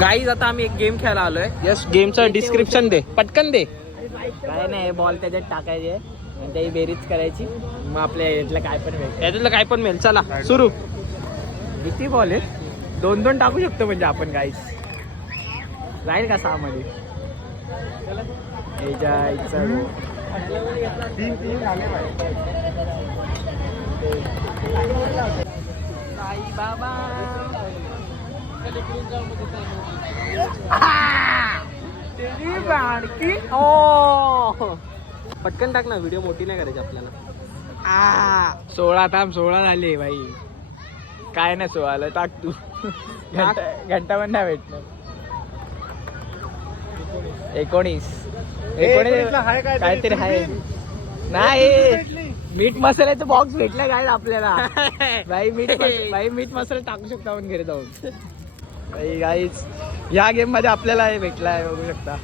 Guys आता आम्ही एक गेम खेळायला आलोय. यस, गेमचं डिस्क्रिप्शन दे, पटकन दे. काय नाही, बॉल त्याच्यात टाकायचे आणि त्याची बेरीज करायची, मग आपल्या यातलं काय पण मिळेल. याच्यातलं काय पण मिळेल. चला सुरू. किती बॉल आहेत? 2-2 टाकू शकतो म्हणजे आपण. गाईज जाईल का 6 मध्ये? साई बाबा पटकन टाक ना, व्हिडिओ मोठी नाही करायची आपल्याला. 16 झाले भाई. काय नाही 16 टाक तू. घंटा पण नाही भेटणार. 19 काहीतरी आहे. नाही, मीठ मसाल्याचं बॉक्स भेटला काय आपल्याला. भाई मीठ मसाला टाकू शकता आपण घरी जाऊन. भाई गाईज या गेम मध्ये आपल्याला हे भेटला आहे, बघू शकता.